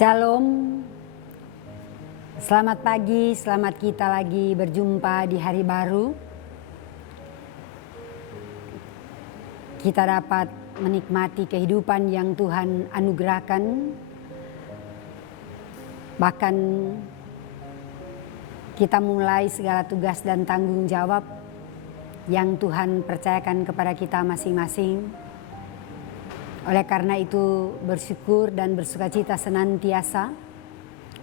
Shalom, selamat pagi, selamat kita lagi berjumpa di hari baru. Kita dapat menikmati kehidupan yang Tuhan anugerahkan. Bahkan kita mulai segala tugas dan tanggung jawab yang Tuhan percayakan kepada kita masing-masing. Oleh karena itu bersyukur dan bersukacita senantiasa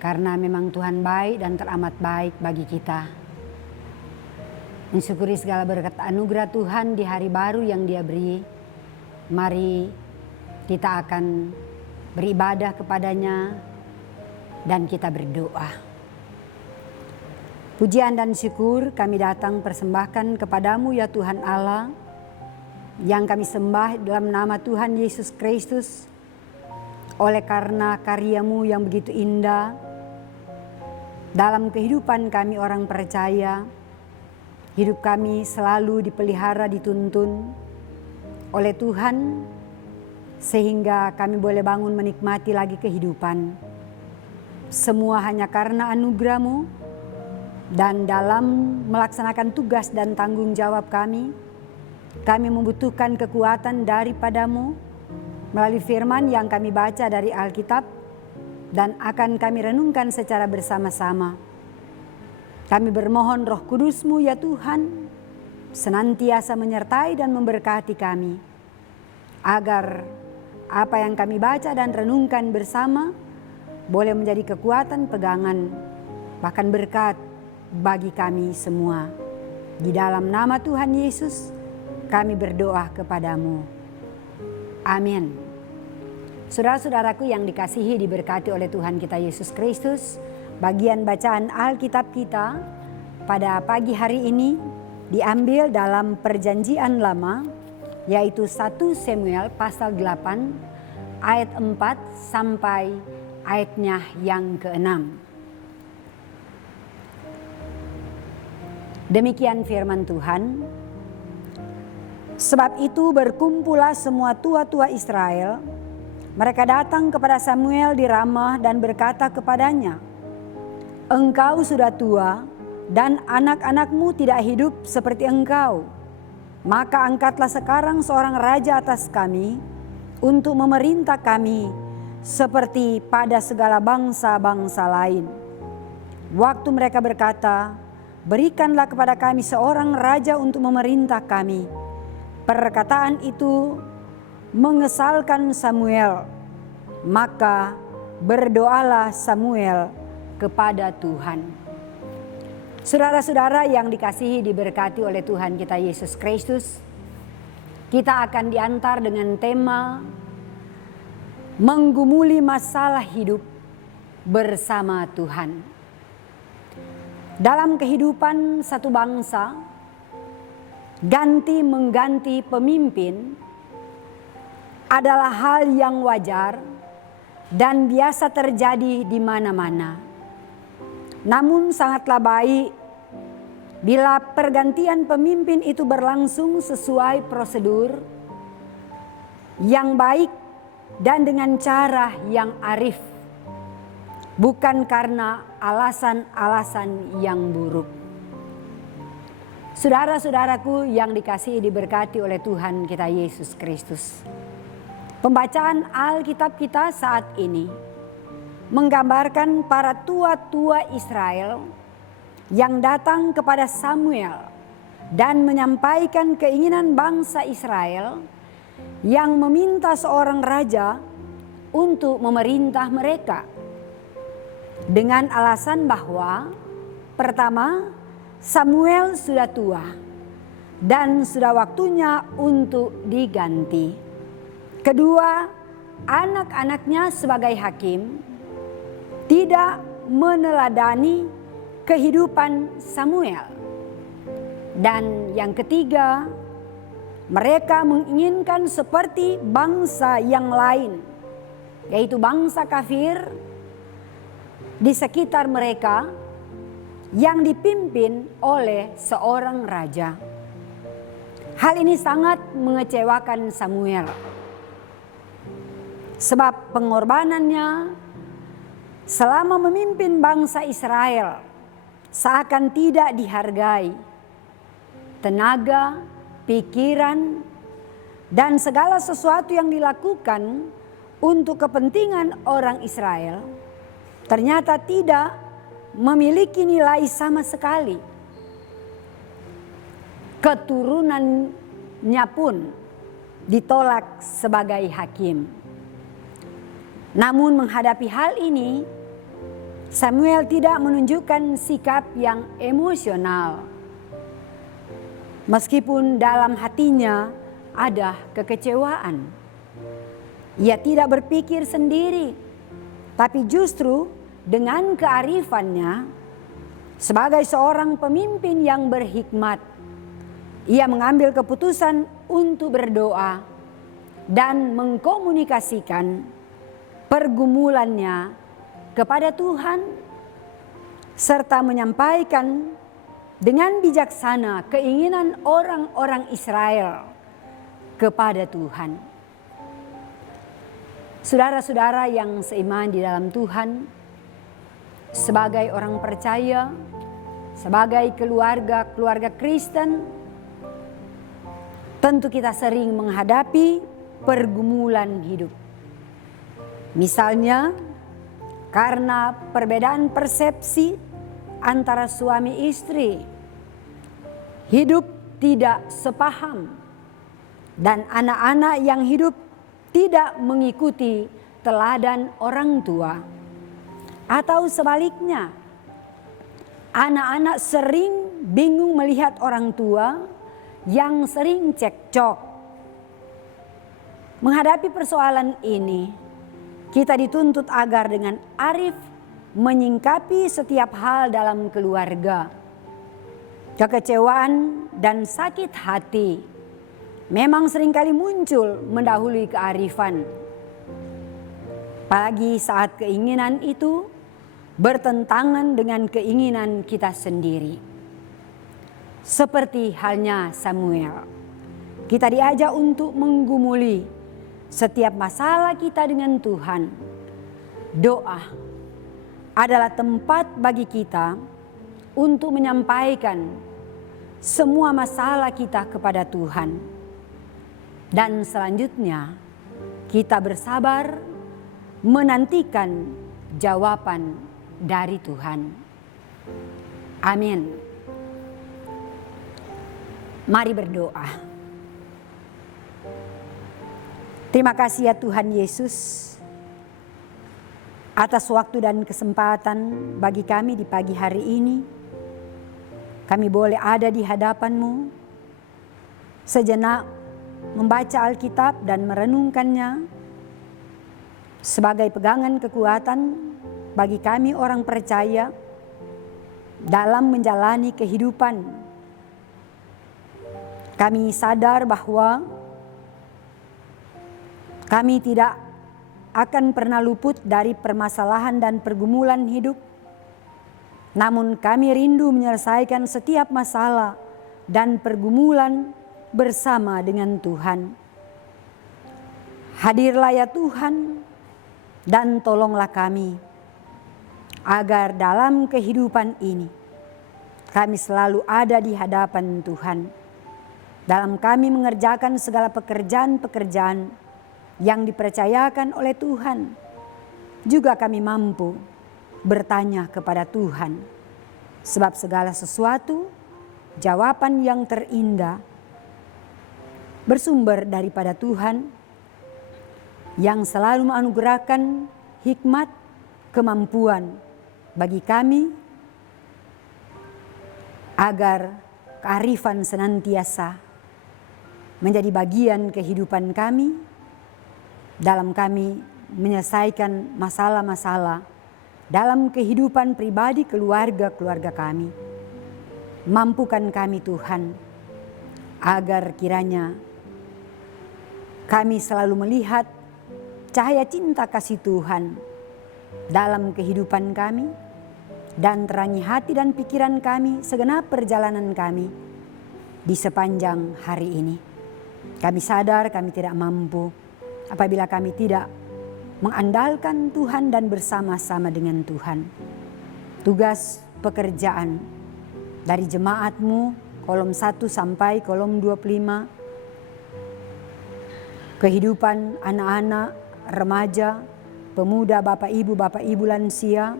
karena memang Tuhan baik dan teramat baik bagi kita. Mensyukuri segala berkat anugerah Tuhan di hari baru yang Dia beri. Mari kita akan beribadah kepadanya dan kita berdoa. Pujian dan syukur kami datang persembahkan kepadamu ya Tuhan Allah, yang kami sembah dalam nama Tuhan Yesus Kristus. Oleh karena karya-Mu yang begitu indah dalam kehidupan kami orang percaya, hidup kami selalu dipelihara, dituntun oleh Tuhan, sehingga kami boleh bangun menikmati lagi kehidupan. Semua hanya karena anugerah-Mu, dan dalam melaksanakan tugas dan tanggung jawab kami membutuhkan kekuatan daripada-Mu melalui firman yang kami baca dari Alkitab dan akan kami renungkan secara bersama-sama. Kami bermohon Roh Kudus-Mu ya Tuhan senantiasa menyertai dan memberkati kami, agar apa yang kami baca dan renungkan bersama boleh menjadi kekuatan pegangan, bahkan berkat bagi kami semua. Di dalam nama Tuhan Yesus kami berdoa kepadamu. Amin. Saudara-saudaraku yang dikasihi, diberkati oleh Tuhan kita Yesus Kristus, bagian bacaan Alkitab kita pada pagi hari ini diambil dalam Perjanjian Lama, yaitu 1 Samuel pasal 8 ayat 4 sampai ayatnya yang ke-6. Demikian firman Tuhan. Sebab itu berkumpullah semua tua-tua Israel. Mereka datang kepada Samuel di Ramah dan berkata kepadanya, "Engkau sudah tua dan anak-anakmu tidak hidup seperti engkau. Maka angkatlah sekarang seorang raja atas kami untuk memerintah kami seperti pada segala bangsa-bangsa lain." Waktu mereka berkata, "Berikanlah kepada kami seorang raja untuk memerintah kami," perkataan itu mengesalkan Samuel. Maka berdoalah Samuel kepada Tuhan. Saudara-saudara yang dikasihi, diberkati oleh Tuhan kita Yesus Kristus, kita akan diantar dengan tema menggumuli masalah hidup bersama Tuhan. Dalam kehidupan satu bangsa, ganti mengganti pemimpin adalah hal yang wajar dan biasa terjadi di mana-mana. Namun sangatlah baik bila pergantian pemimpin itu berlangsung sesuai prosedur yang baik dan dengan cara yang arif, bukan karena alasan-alasan yang buruk. Saudara-saudaraku yang dikasihi, diberkati oleh Tuhan kita Yesus Kristus. Pembacaan Alkitab kita saat ini menggambarkan para tua-tua Israel yang datang kepada Samuel dan menyampaikan keinginan bangsa Israel yang meminta seorang raja untuk memerintah mereka. Dengan alasan bahwa pertama, Samuel sudah tua dan sudah waktunya untuk diganti. Kedua, anak-anaknya sebagai hakim tidak meneladani kehidupan Samuel. Dan yang ketiga, mereka menginginkan seperti bangsa yang lain, yaitu bangsa kafir di sekitar mereka, yang dipimpin oleh seorang raja. Hal ini sangat mengecewakan Samuel, sebab pengorbanannya selama memimpin bangsa Israel seakan tidak dihargai. Tenaga, pikiran, dan segala sesuatu yang dilakukan untuk kepentingan orang Israel ternyata tidak memiliki nilai sama sekali. Keturunannya pun ditolak sebagai hakim. Namun menghadapi hal ini, Samuel tidak menunjukkan sikap yang emosional. Meskipun dalam hatinya ada kekecewaan. Ia tidak berpikir sendiri, tapi justru dengan kearifannya sebagai seorang pemimpin yang berhikmat, ia mengambil keputusan untuk berdoa dan mengkomunikasikan pergumulannya kepada Tuhan, serta menyampaikan dengan bijaksana keinginan orang-orang Israel kepada Tuhan. Saudara-saudara yang seiman di dalam Tuhan, sebagai orang percaya, sebagai keluarga Kristen, tentu kita sering menghadapi pergumulan hidup. Misalnya, karena perbedaan persepsi antara suami istri, hidup tidak sepaham, dan anak-anak yang hidup tidak mengikuti teladan orang tua. Atau sebaliknya, anak-anak sering bingung melihat orang tua yang sering cekcok. Menghadapi persoalan ini, kita dituntut agar dengan arif menyingkapi setiap hal dalam keluarga. Kekecewaan dan sakit hati memang seringkali muncul mendahului kearifan. Apalagi saat keinginan itu bertentangan dengan keinginan kita sendiri. Seperti halnya Samuel, kita diajak untuk menggumuli setiap masalah kita dengan Tuhan. Doa adalah tempat bagi kita untuk menyampaikan semua masalah kita kepada Tuhan. Dan selanjutnya kita bersabar menantikan jawaban dari Tuhan. Amin. Mari berdoa. Terima kasih ya Tuhan Yesus atas waktu dan kesempatan bagi kami di pagi hari ini. Kami boleh ada di hadapan-Mu sejenak membaca Alkitab dan merenungkannya sebagai pegangan kekuatan bagi kami orang percaya dalam menjalani kehidupan. Kami sadar bahwa kami tidak akan pernah luput dari permasalahan dan pergumulan hidup. Namun kami rindu menyelesaikan setiap masalah dan pergumulan bersama dengan Tuhan. Hadirlah ya Tuhan dan tolonglah kami agar dalam kehidupan ini kami selalu ada di hadapan Tuhan. Dalam kami mengerjakan segala pekerjaan-pekerjaan yang dipercayakan oleh Tuhan, juga kami mampu bertanya kepada Tuhan, sebab segala sesuatu jawaban yang terindah bersumber daripada Tuhan yang selalu menganugerahkan hikmat, kemampuan bagi kami agar kearifan senantiasa menjadi bagian kehidupan kami dalam kami menyelesaikan masalah-masalah dalam kehidupan pribadi keluarga kami. Mampukan kami Tuhan agar kiranya kami selalu melihat cahaya cinta kasih Tuhan dalam kehidupan kami dan terangi hati dan pikiran kami segenap perjalanan kami di sepanjang hari ini. Kami sadar kami tidak mampu apabila kami tidak mengandalkan Tuhan dan bersama-sama dengan Tuhan. Tugas pekerjaan dari jemaat-Mu, kolom 1 sampai kolom 25. Kehidupan anak-anak, remaja, pemuda, Bapak Ibu lansia,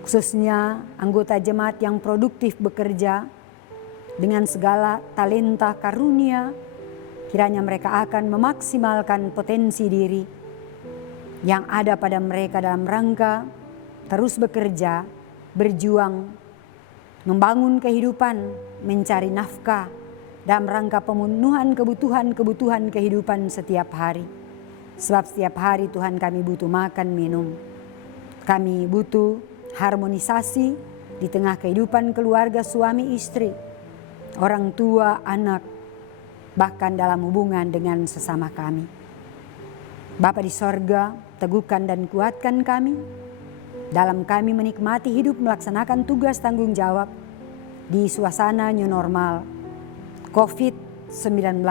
khususnya anggota jemaat yang produktif bekerja dengan segala talenta karunia, kiranya mereka akan memaksimalkan potensi diri yang ada pada mereka dalam rangka terus bekerja, berjuang, membangun kehidupan, mencari nafkah dalam rangka pemenuhan kebutuhan kehidupan setiap hari. Sebab setiap hari Tuhan kami butuh makan, minum. Kami butuh harmonisasi di tengah kehidupan keluarga suami istri, orang tua, anak, bahkan dalam hubungan dengan sesama kami. Bapa di sorga, teguhkan dan kuatkan kami dalam kami menikmati hidup melaksanakan tugas tanggung jawab di suasana new normal COVID-19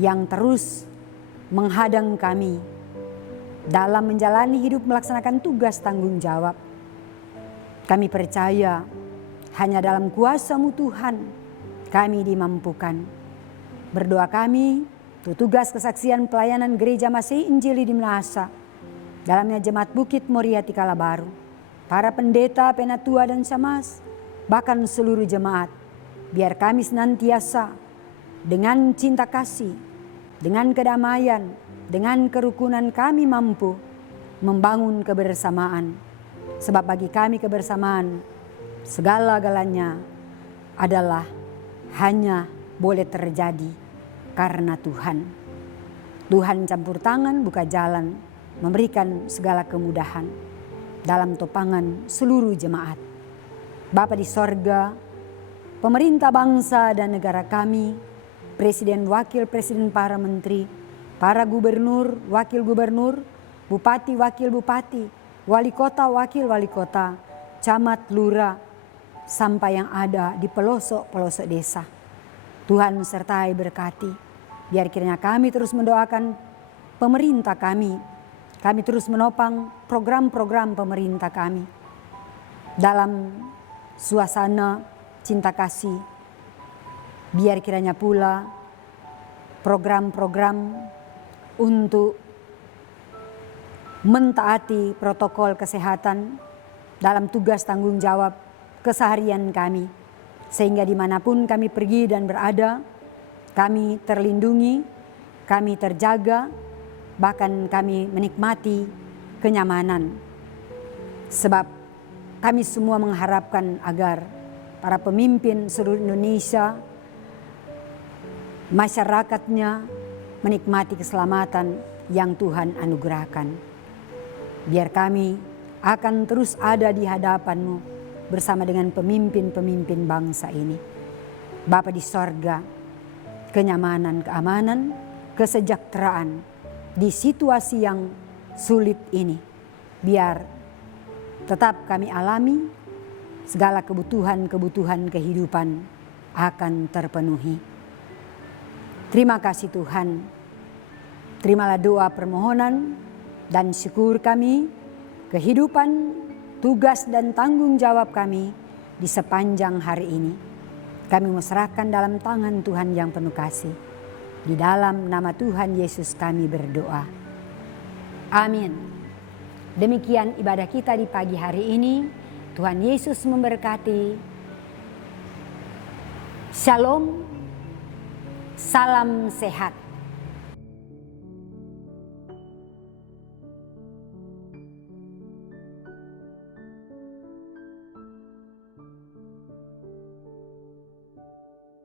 yang terus menghadang kami dalam menjalani hidup melaksanakan tugas tanggung jawab. Kami percaya hanya dalam kuasa-Mu Tuhan kami dimampukan. Berdoa kami untuk tugas kesaksian pelayanan Gereja Masih Injili di Minahasa, dalamnya Jemaat Bukit Moria Tikala Baru, para pendeta, penatua dan syamaz, bahkan seluruh jemaat. Biar kami senantiasa dengan cinta kasih, dengan kedamaian, dengan kerukunan kami mampu membangun kebersamaan. Sebab bagi kami kebersamaan segala-galanya adalah hanya boleh terjadi karena Tuhan. Tuhan campur tangan, buka jalan, memberikan segala kemudahan dalam topangan seluruh jemaat. Bapa di sorga, pemerintah bangsa dan negara kami, presiden, wakil presiden, para menteri, para gubernur, wakil gubernur, bupati, wakil bupati, wali kota, wakil wali kota, camat, lurah, sampai yang ada di pelosok-pelosok desa. Tuhan sertai berkati, biar kiranya kami terus mendoakan pemerintah kami terus menopang program-program pemerintah kami dalam suasana cinta kasih. Biar kiranya pula program-program untuk mentaati protokol kesehatan dalam tugas tanggung jawab keseharian kami, sehingga dimanapun kami pergi dan berada, kami terlindungi, kami terjaga, bahkan kami menikmati kenyamanan. Sebab kami semua mengharapkan agar para pemimpin seluruh Indonesia, masyarakatnya menikmati keselamatan yang Tuhan anugerahkan. Biar kami akan terus ada di hadapan-Mu bersama dengan pemimpin-pemimpin bangsa ini. Bapa di sorga, kenyamanan, keamanan, kesejahteraan di situasi yang sulit ini, biar tetap kami alami, segala kebutuhan kehidupan akan terpenuhi. Terima kasih Tuhan. Terimalah doa permohonan dan syukur kami, kehidupan, tugas dan tanggung jawab kami di sepanjang hari ini. Kami serahkan dalam tangan Tuhan yang penuh kasih. Di dalam nama Tuhan Yesus kami berdoa. Amin. Demikian ibadah kita di pagi hari ini. Tuhan Yesus memberkati. Shalom. Salam sehat.